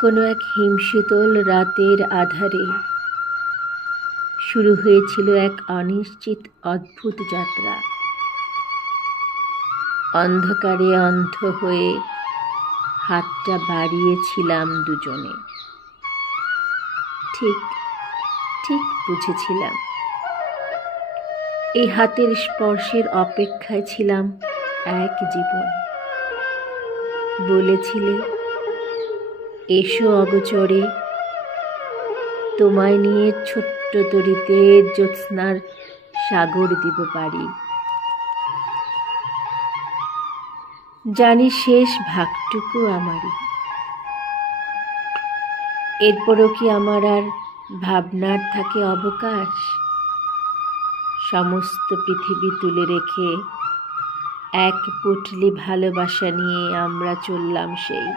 কোনো এক হিমশীতল রাতের আধারে। শুরু হয়েছিল এক অনিশ্চিত অদ্ভুত যাত্রা। অন্ধকারে অন্ধ হয়ে হাতটা বাড়িয়েছিলাম দুজনে। ঠিক ঠিক বুঝেছিলাম। এই হাতের স্পর্শের অপেক্ষায় ছিলাম এক জীবন। বলেছিলে এসো অগচরে। তোমায় নিয়ে ছোট্ট তরিতে জ্যোৎস্নার সাগর দিব পারি। জানি শেষ ভাগটুকু আমারই। এরপরও কি আমার আর ভাবনার থাকে অবকাশ? সমস্ত পৃথিবী তুলে রেখে এক পুটলি ভালোবাসা নিয়ে আমরা চললাম সেই।